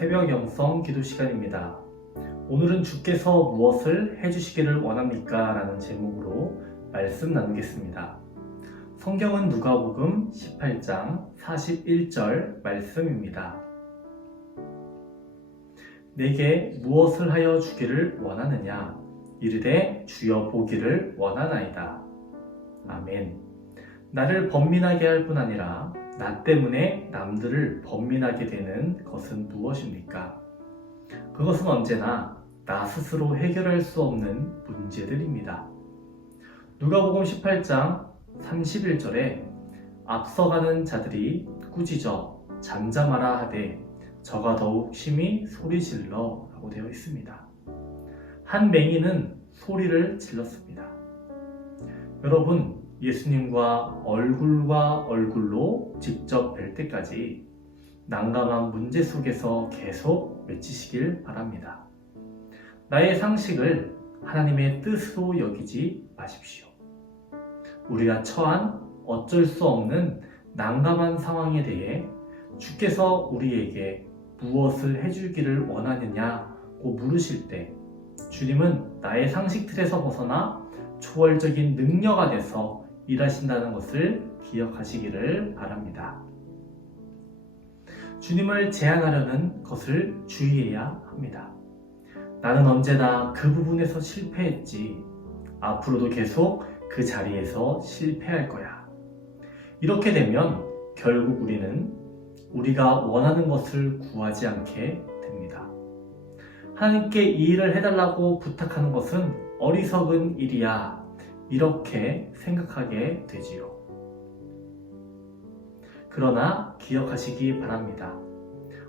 새벽 영성 기도 시간입니다. 오늘은 주께서 무엇을 해주시기를 원합니까? 라는 제목으로 말씀 나누겠습니다. 성경은 누가복음 18장 41절 말씀입니다. 내게 무엇을 하여 주기를 원하느냐? 이르되 주여 보기를 원하나이다. 아멘. 나를 번민하게 할 뿐 아니라 나 때문에 남들을 번민하게 되는 것은 무엇입니까? 그것은 언제나 나 스스로 해결할 수 없는 문제들입니다. 누가복음 18장 31절에 앞서가는 자들이 꾸짖어 잠잠하라 하되 저가 더욱 심히 소리질러 라고 되어 있습니다. 한 맹인은 소리를 질렀습니다. 여러분, 예수님과 얼굴과 얼굴로 직접 뵐 때까지 난감한 문제 속에서 계속 외치시길 바랍니다. 나의 상식을 하나님의 뜻으로 여기지 마십시오. 우리가 처한 어쩔 수 없는 난감한 상황에 대해 주께서 우리에게 무엇을 해주기를 원하느냐고 물으실 때 주님은 나의 상식 틀에서 벗어나 초월적인 능력 안에서 일하신다는 것을 기억하시기를 바랍니다. 주님을 제한하려는 것을 주의해야 합니다. 나는 언제나 그 부분에서 실패했지. 앞으로도 계속 그 자리에서 실패할 거야. 이렇게 되면 결국 우리는 우리가 원하는 것을 구하지 않게 됩니다. 하나님께 이 일을 해달라고 부탁하는 것은 어리석은 일이야. 이렇게 생각하게 되지요. 그러나 기억하시기 바랍니다.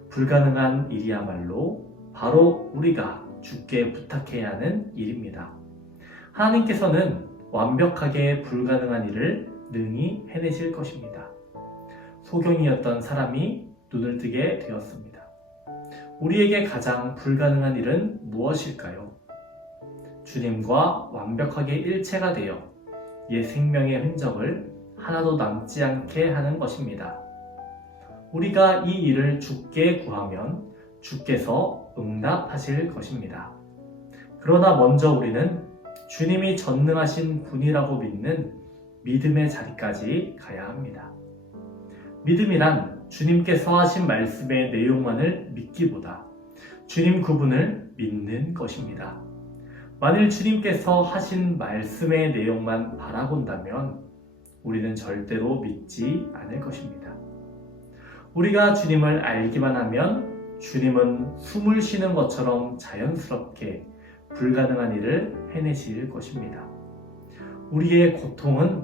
불가능한 일이야말로 바로 우리가 주께 부탁해야 하는 일입니다. 하나님께서는 완벽하게 불가능한 일을 능히 해내실 것입니다. 소경이었던 사람이 눈을 뜨게 되었습니다. 우리에게 가장 불가능한 일은 무엇일까요? 주님과 완벽하게 일체가 되어 옛 생명의 흔적을 하나도 남지 않게 하는 것입니다. 우리가 이 일을 주께 구하면 주께서 응답하실 것입니다. 그러나 먼저 우리는 주님이 전능하신 분이라고 믿는 믿음의 자리까지 가야 합니다. 믿음이란 주님께서 하신 말씀의 내용만을 믿기보다 주님 그분을 믿는 것입니다. 만일 주님께서 하신 말씀의 내용만 바라본다면 우리는 절대로 믿지 않을 것입니다. 우리가 주님을 알기만 하면 주님은 숨을 쉬는 것처럼 자연스럽게 불가능한 일을 해내실 것입니다. 우리의 고통은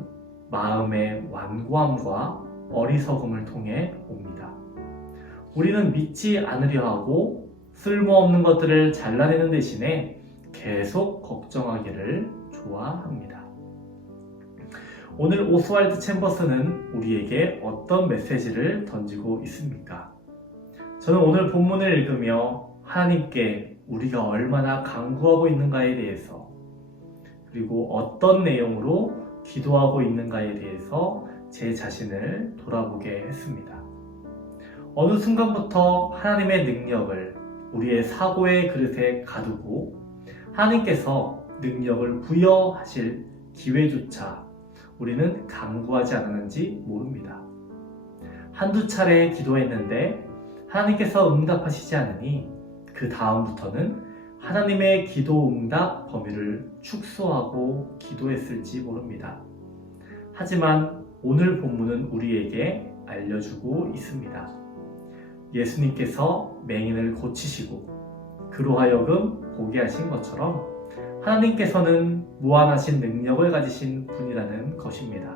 마음의 완고함과 어리석음을 통해 옵니다. 우리는 믿지 않으려 하고 쓸모없는 것들을 잘라내는 대신에 계속 걱정하기를 좋아합니다. 오늘 오스왈드 챔버스는 우리에게 어떤 메시지를 던지고 있습니까? 저는 오늘 본문을 읽으며 하나님께 우리가 얼마나 간구하고 있는가에 대해서 그리고 어떤 내용으로 기도하고 있는가에 대해서 제 자신을 돌아보게 했습니다. 어느 순간부터 하나님의 능력을 우리의 사고의 그릇에 가두고 하나님께서 능력을 부여하실 기회조차 우리는 간구하지 않았는지 모릅니다. 한두 차례 기도했는데 하나님께서 응답하시지 않으니 그 다음부터는 하나님의 기도 응답 범위를 축소하고 기도했을지 모릅니다. 하지만 오늘 본문은 우리에게 알려주고 있습니다. 예수님께서 맹인을 고치시고 그로 하여금 보게 하신 것처럼 하나님께서는 무한하신 능력을 가지신 분이라는 것입니다.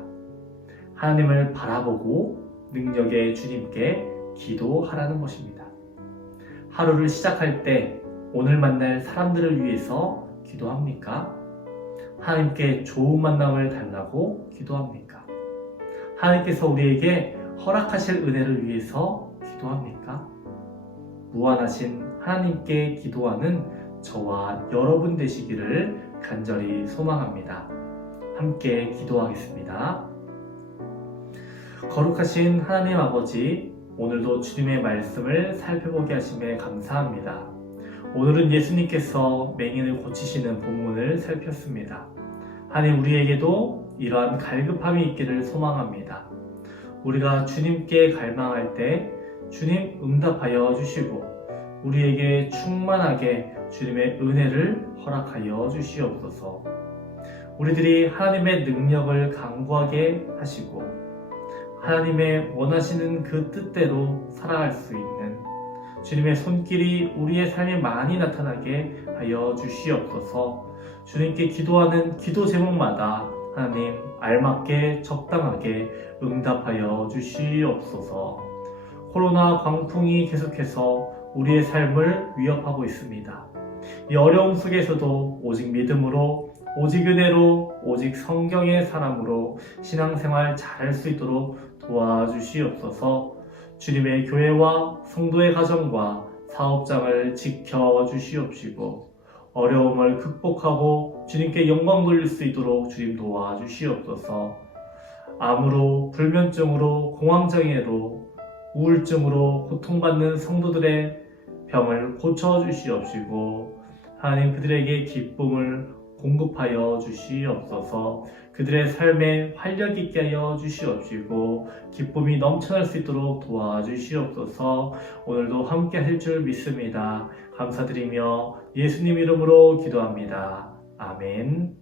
하나님을 바라보고 능력의 주님께 기도하라는 것입니다. 하루를 시작할 때 오늘 만날 사람들을 위해서 기도합니까? 하나님께 좋은 만남을 달라고 기도합니까? 하나님께서 우리에게 허락하실 은혜를 위해서 기도합니까? 무한하신 하나님께 기도하는 저와 여러분 되시기를 간절히 소망합니다. 함께 기도하겠습니다. 거룩하신 하나님 아버지, 오늘도 주님의 말씀을 살펴보게 하심에 감사합니다. 오늘은 예수님께서 맹인을 고치시는 본문을 살폈습니다. 하나님, 우리에게도 이러한 갈급함이 있기를 소망합니다. 우리가 주님께 갈망할 때 주님 응답하여 주시고 우리에게 충만하게 주님의 은혜를 허락하여 주시옵소서. 우리들이 하나님의 능력을 강구하게 하시고 하나님의 원하시는 그 뜻대로 살아갈 수 있는 주님의 손길이 우리의 삶에 많이 나타나게 하여 주시옵소서. 주님께 기도하는 기도 제목마다 하나님 알맞게 적당하게 응답하여 주시옵소서. 코로나 광풍이 계속해서 우리의 삶을 위협하고 있습니다. 이 어려움 속에서도 오직 믿음으로, 오직 은혜로, 오직 성경의 사람으로 신앙생활 잘할 수 있도록 도와주시옵소서. 주님의 교회와 성도의 가정과 사업장을 지켜주시옵시고 어려움을 극복하고 주님께 영광 돌릴 수 있도록 주님 도와주시옵소서. 암으로, 불면증으로, 공황장애로, 우울증으로 고통받는 성도들의 병을 고쳐주시옵시고 하나님 그들에게 기쁨을 공급하여 주시옵소서. 그들의 삶에 활력 있게 하여 주시옵시고 기쁨이 넘쳐날 수 있도록 도와주시옵소서. 오늘도 함께 하실 줄 믿습니다. 감사드리며 예수님 이름으로 기도합니다. 아멘.